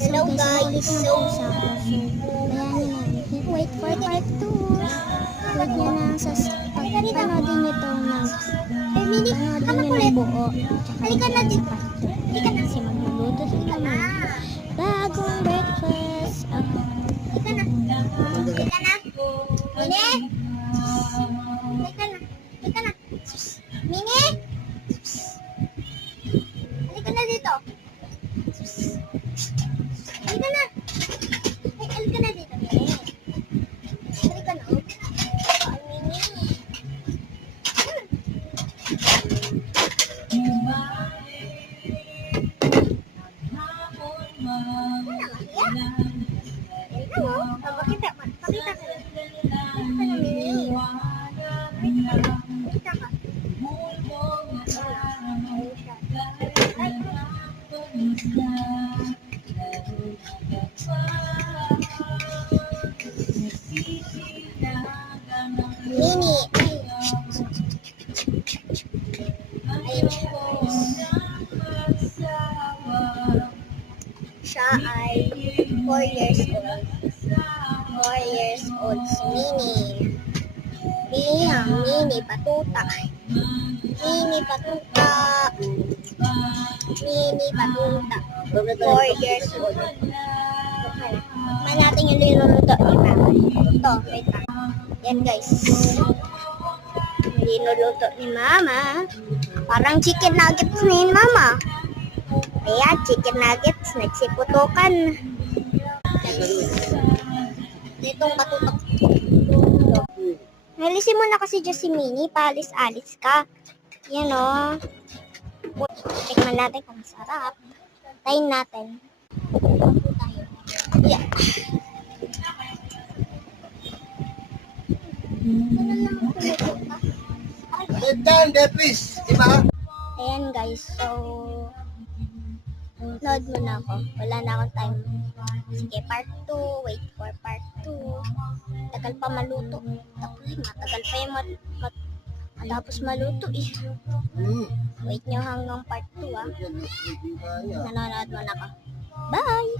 Hello guys, so wait for part 2. Huwag nyo na panoodin nyo ito ng buo. Halika na dito. Kasi magluluto sila ng bagong breakfast. Halika na. Halika na. Mine? Halika na. Halika na. Mine? Halika na dito. Halika na. Ay, halika na dito. Halika na. Mini. Ayun siya, guys. Siya ay 4 years old. 4 years old si Mini. Mini Patuta. Mini Patuta. Mini Patuta. 4 years old. May natin yung linuluto ni Mama. Ito, wait lang. Yan guys. Linuluto ni Mama. Parang chicken nuggets na yun, Mama. Ayan, chicken nuggets. Nagsiputukan. Itong patutok. Nalisin mo na kasi dyan si Mini. Paalis-alis ka. Yan o. Tikman natin kung masarap. Tayin natin. Yeah. Ayan guys, so nood mo na ako. Wala na akong time. Sige, part 2. Wait for part 2. Tagal pa maluto. Matagal pa yung matapos maluto eh. Wait nyo hanggang part 2 ah. Nanonood mo na ako. Bye!